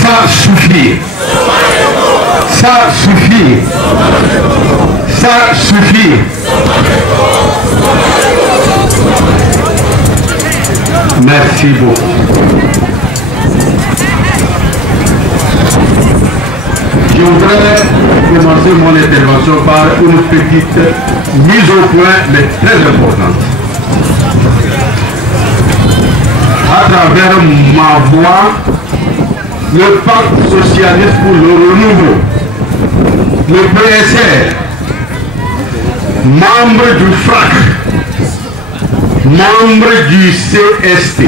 Ça suffit. Ça suffit. Ça suffit. Merci beaucoup. Je voudrais commencer mon intervention par une petite mise au point, mais très importante. À travers ma voix, le Pacte socialiste pour le renouveau, le PSR, membre du FRAC, membre du CST,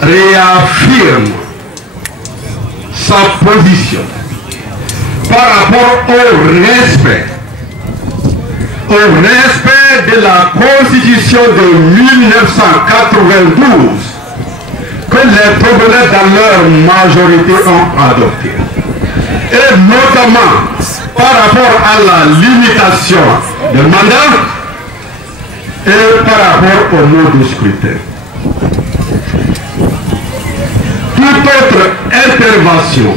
réaffirme sa position par rapport au respect de la Constitution de 1992 que les Togolais dans leur majorité ont adopté. Et notamment par rapport à la limitation de mandat et par rapport au mode de scrutin. Toute autre intervention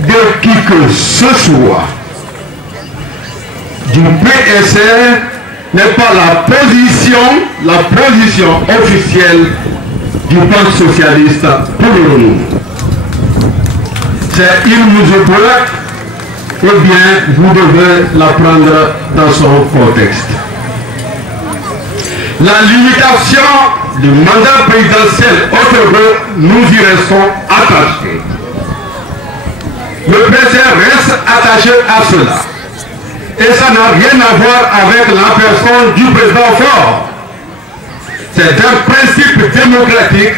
de qui que ce soit du PSR n'est pas la position officielle du Parti socialiste pour le renouveau. C'est une mesure correcte, eh bien, vous devez la prendre dans son contexte. La limitation du mandat présidentiel, nous y restons attachés. Le PSR reste attaché à cela. Et ça n'a rien à voir avec la personne du président Faure. C'est un principe démocratique.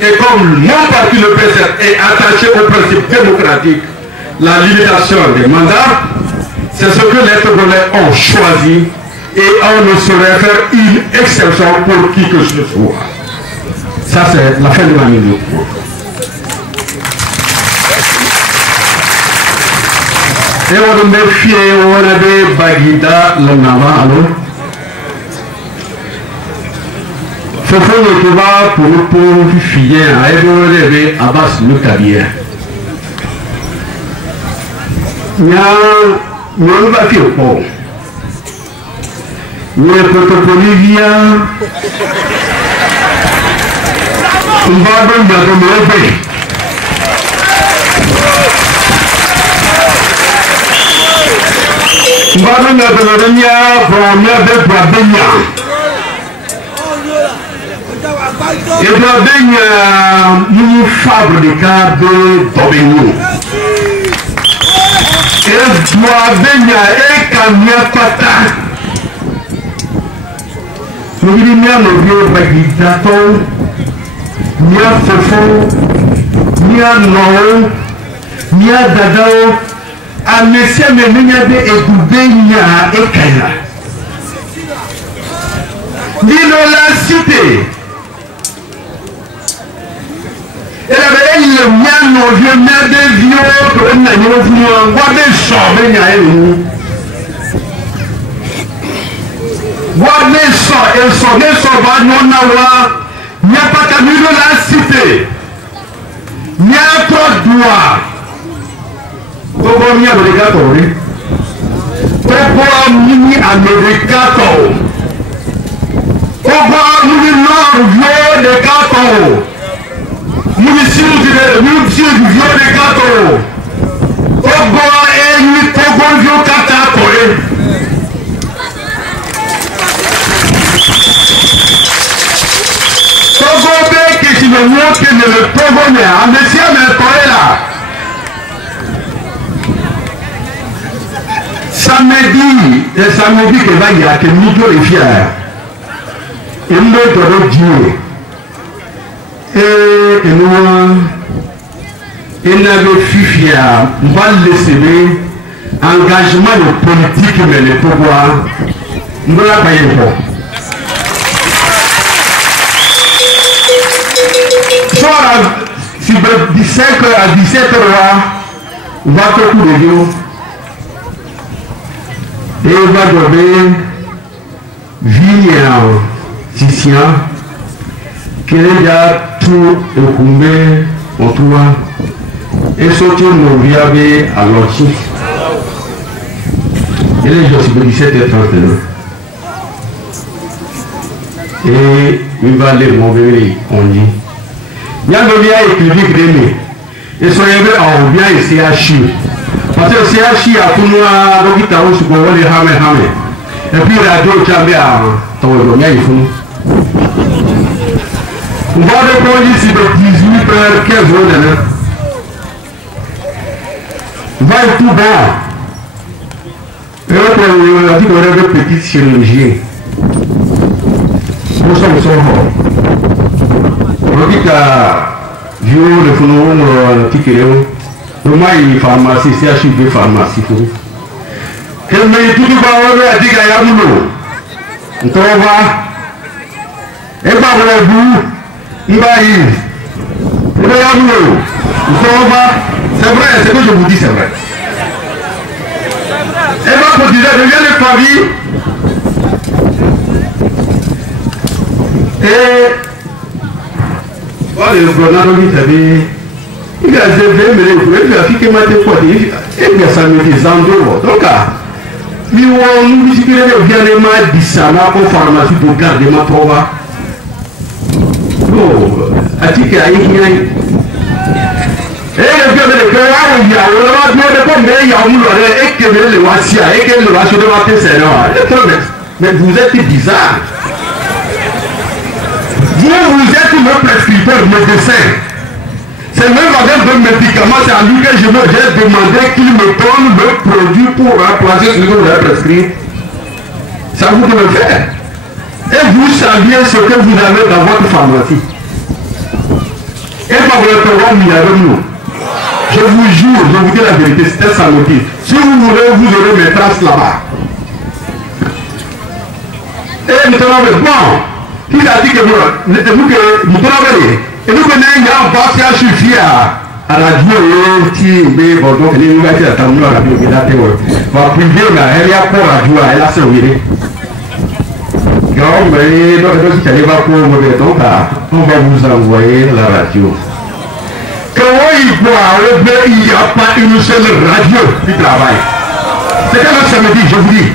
Et comme mon parti, le PSR, est attaché au principe démocratique, la limitation des mandats, c'est ce que les Togolais ont choisi. Et on ne saurait faire une exception pour qui que ce soit. Ça, c'est la fin de ma minute. Et on me fie, on avait Bagida, l'Onava, alors. Faut que nous trouvions pour fier à évoluer Abbas le Kabia. Il y a un papier au pont. Il y a un protocolivia. On va donner un peu. On va donner un peu de et nous fabriquons de Dobénou. Et Douabénia et Kamia Pata. Nous disons nos vieux Bagidato, Nia Fofo, Nia Noo, Nia Dadao, Amesia Memenia de Edubénia et Kaya. Dis-nous la cité. Et la veille, le mien, nos vieux mères de vieux, que nous avons vu, on va des sorts, mais il y a une. Voir des sorts, et sorts, des sorts, il n'y a pas qu'à nous de la cité. Il y a trop de droit. Pourquoi il y a des gâteaux, oui? Pourquoi il y a des gâteaux? Pourquoi il y a des gâteaux? Nous sommes du vieux des gâteaux. Togo et nous Togo vieux catapole. Togo bé qui si le mot que le Togo n'est en monsieur mais pas là. Samedi que va y a que nous deux fiers. Et nous devons Dieu. Et nous il n'avait fifia, on va laisser engagement de politique, mais le pouvoir, on ne l'a pas eu. Soit si 17 à 17 heures, on va faire coup de Dieu. Et on va donner vie à Sicien, qui a tout écoumé en toi, et surtout nous viables à l'autre. Et les jours sur 17h31. Et il va aller mauvais, on dit. Il y a le lien écrit d'aimer. Et soyez en bien et CHI. Parce que CHI a tout noir, donc il t'a aussi pour les ramés. Et puis la radio qui avait à ton lien, il faut. On va répondre ici de 18h, 15h. Va être tout bon. Et l'autre, on a dit qu'on avait une petite chirurgie. Nous sommes on dit que Vio, le phénomène, le ticket, le maïs, pharmacie, CHUV, pharmacie. Que mais tout le monde a dit qu'il y a un boulot. On va. Et pas le bout, il va y. Il y a un boulot. On va. C'est vrai, c'est que je vous dis, c'est vrai. Et va pour dire, devient le Paris. Et le gouvernement il a zévé, mais il a fait que matin quoi il a samedi zando donc nous discuter bien les mal disana pour pharmacie pour garder ma prova non atika ayi et le gars de cœur il y a le va bien de comme il y a et que le wasia et que le wasia de matin c'est non mais vous êtes bizarre. Vous êtes mon prescripteur, médecin. C'est même avec de médicaments, c'est à lui que j'ai demandé qu'il me donne le produit pour remplacer ce que vous avez prescrit. Ça vous devez faire. Et vous saviez ce que vous avez dans votre pharmacie. Et pas vous le programme mis avec nous. Je vous jure, je vous dis la vérité, c'était sans motif. Si vous voulez, vous aurez mes traces là-bas. Et maintenant, bon. Il a dit que nous travaillons. Et nous connaissons un passé à suffire à la radio qui est bon, donc les nouvelles à la radio qui est la théorie. Va priver là, elle est à pour la radio, elle a servi. Donc, si elle va pour mauvais temps, on va vous envoyer la radio. Comment il voit, il n'y a pas une seule radio qui travaille. C'est quand le samedi, je vous dis.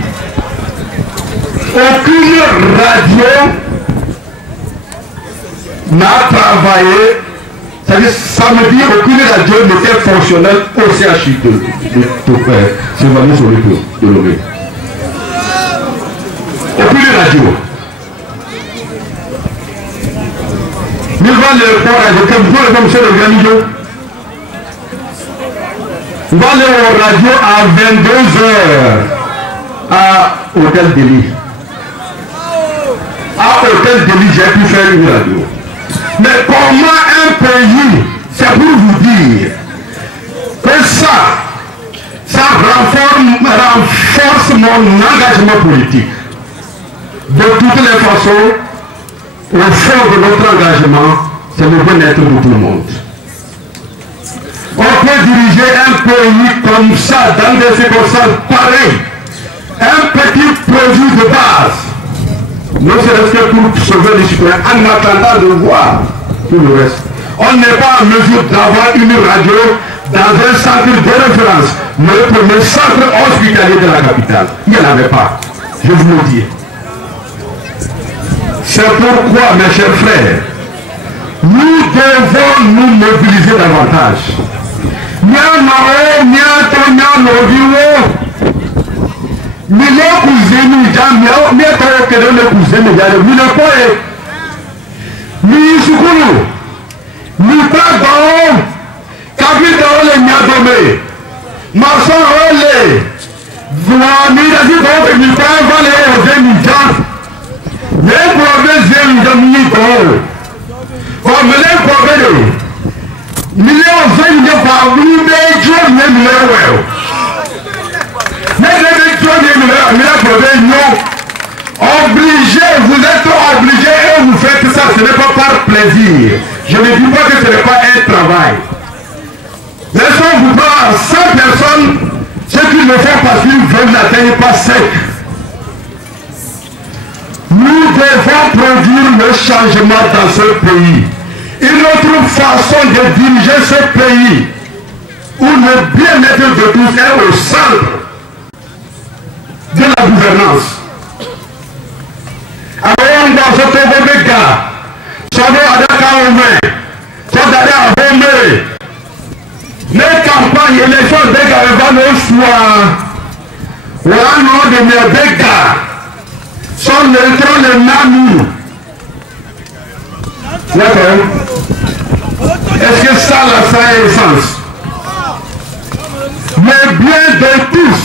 Aucune radio n'a travaillé, c'est-à-dire samedi, aucune radio n'était fonctionnelle au CHU de Sylvanie sur le tour de Lomé. Aucune radio. Nous allons le faire avec un peu comme ça le Gamido. Nous allons aller au radio à 22h à Hôtel Delhi. À Hôtel Delhi, j'ai pu faire une radio. Mais comment un pays, c'est pour vous dire que ça renforce mon engagement politique. De toutes les façons, au fond de notre engagement, c'est le bien-être de tout le monde. On peut diriger un pays comme ça, dans des circonstances pareilles. Un petit produit de base. Ne serait-ce que pour sauver les citoyens en attendant de voir tout le reste. On n'est pas en mesure d'avoir une radio dans un centre de référence, le premier centre hospitalier de la capitale. Il n'y en avait pas, je vous le dis. C'est pourquoi, mes chers frères, nous devons nous mobiliser davantage. millions 20 millions par obligé, vous êtes obligé et vous faites ça, ce n'est pas par plaisir. Je ne dis pas que ce n'est pas un travail. Laissons vous prendre 100 personnes, ceux qui ne font pas suivre n'atteignent pas 5. Nous devons produire le changement dans ce pays. Une autre façon de diriger ce pays, où le bien-être de tous est au centre de la gouvernance. Alors, dans ce tour de gars, soyez à les campagnes et les choses de gars vont au soir. Voilà, nom de mes gars sont les trônes de Namou. D'accord? Est-ce que ça, là, ça a un sens? Mais bien de tous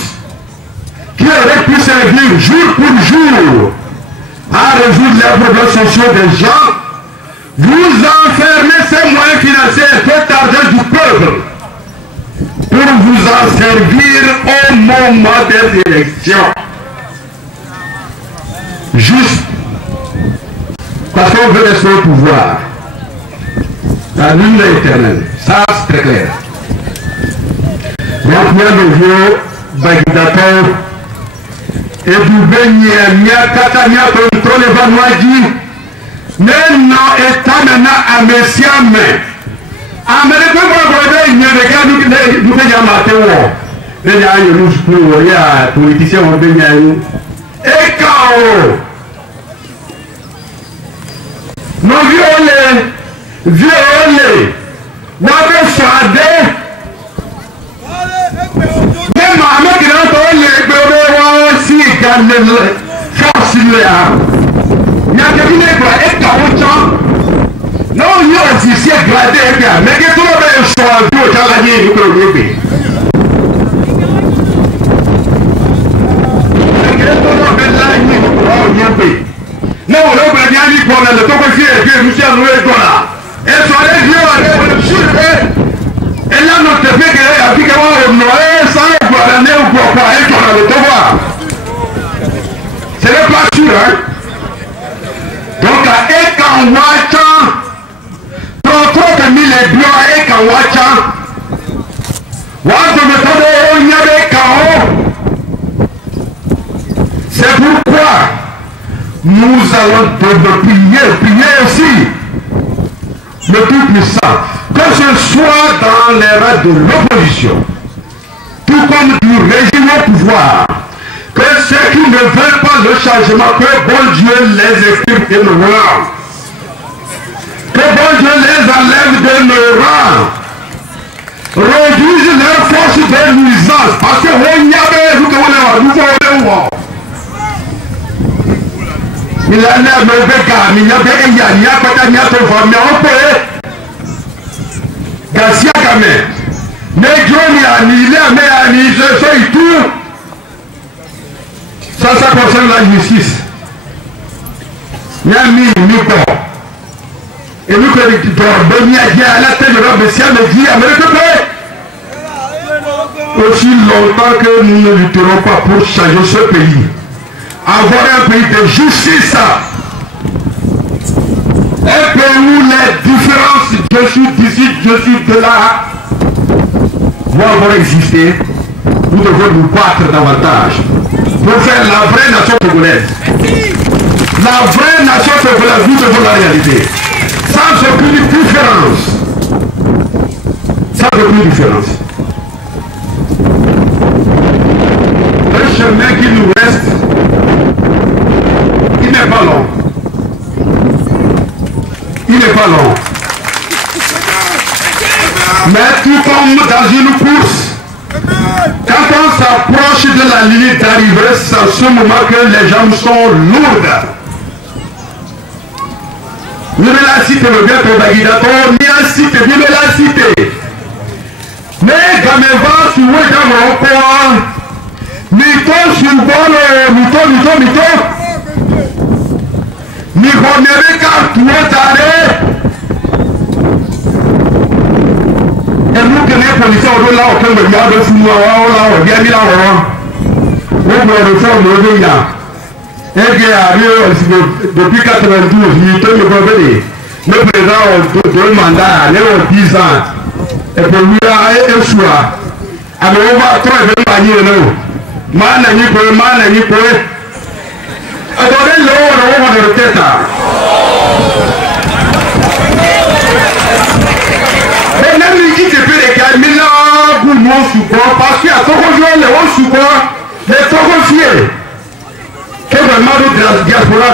qui auraient pu servir jour pour jour à résoudre les problèmes sociaux des gens, vous enfermez ces moyens financiers, cet argent du peuple, pour vous en servir au moment des élections. Juste parce qu'on veut rester au pouvoir. La lune est éternelle. Ça, c'est très clair. Donc, il y a le vieux Bagdator et du Beignet, Miakata, Miakontrol et Vanouadji. Maintenant, état maintenant à Messiamé. Américain, vous regardez, il y a des gars, nous faisons matin. Il y a un politicien, on veut bien. Et quand non violé, on va faire même avec les aussi gagne force il y a des nègres et carochon non il y a aussi c'est gradé mais que tout le choix du travail du problème non, on a bien dit qu'on a le temps que c'est que Michel Louis Gola. Et sur les vieux, et là, notre fait que la vie qu'on a sans l'année ou pourquoi, et qu'on a le devoir. Ce n'est pas sûr, hein. Donc, à Ekanwacha, 30 000 les blancs à Ekanwacha, c'est pourquoi nous allons prier aussi le Tout-Puissant, que ce soit dans les rangs de l'opposition, tout comme du régime au pouvoir, que ceux qui ne veulent pas le changement, que bon Dieu les exprime de nos rangs, que bon Dieu les enlève de nos rangs, réduise leur force de nuisance, parce que on y avait nous il a l'air de il y a Garcia Kamé, mais Johnny a mis tout. Ça concerne la justice. Il y a mis et nous que la tête de l'homme, aussi longtemps que nous ne lutterons pas pour changer ce pays. Avoir un pays de justice, un pays où les différences, je suis d'ici, je suis de là, vont avoir existé. Nous devons nous battre davantage pour faire la vraie nation congolaise. La vraie nation congolaise, nous devons la réalité. Sans aucune différence. Sans aucune différence. Le chemin qui nous reste, il n'est pas long. Il n'est pas long. Mais tout comme dans une course, quand on s'approche de la ligne d'arrivée, c'est à ce moment que les jambes sont lourdes. Nous la cité, le bien pour Baguidato, ni la cité, ni la cité. Mais quand même, si vous êtes dans mon coin, mito sur le bol, mito. Ni remerez qu'à tout d'arrêt. que les policiers ont là aucun de garde de fou, là, bien mis là, on peut le faire le gars. Et qui arrive depuis 92, il te le brevet. Le président de mandat, il a 10 ans. Et pour lui, il a échoué. Alors, on va trouver un panier, non? Man, attendez, là, on va le tête. Mais même lui qui te fait les calmes, là, pour mon support, parce qu'il y a trop de gens, les hauts support, les trop fiers. Que vraiment de diaspora,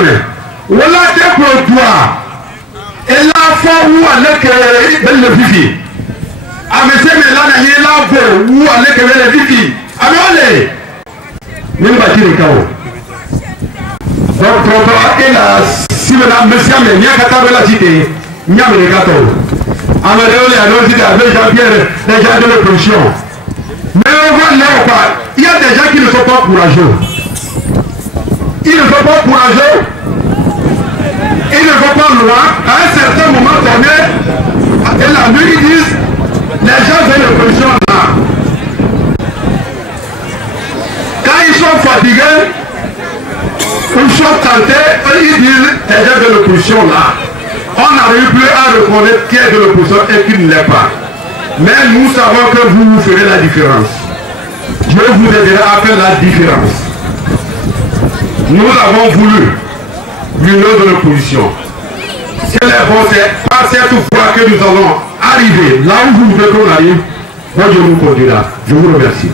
on a des produits. Et là, il faut où aller le vivi. Ah, mais c'est là, il y a là, où aller le vivi. Ah, mais allez. Nous bâtir les chaos. Donc, et là, si madame, monsieur, mais il y a qu'à table la cité, il y a les gâteaux. Amadéo, les gens avec Jean-Pierre, les gens de l'opposition. Mais on voit là, il y a des gens qui ne sont pas courageux. Ils ne sont pas courageux. Ils ne vont pas loin. À un certain moment donné, et la nuit, ils disent, les gens de l'opposition là. Quand ils sont fatigués, ils sont tentés, ils disent, les gens de l'opposition là. On n'arrive plus à reconnaître qui est de l'opposition et qui ne l'est pas. Mais nous savons que vous ferez la différence. Dieu vous aidera à faire la différence. Nous avons voulu l'union de l'opposition. C'est par cette fois que nous allons arriver là où vous voulez qu'on arrive. Moi, je vous conduira. Je vous remercie.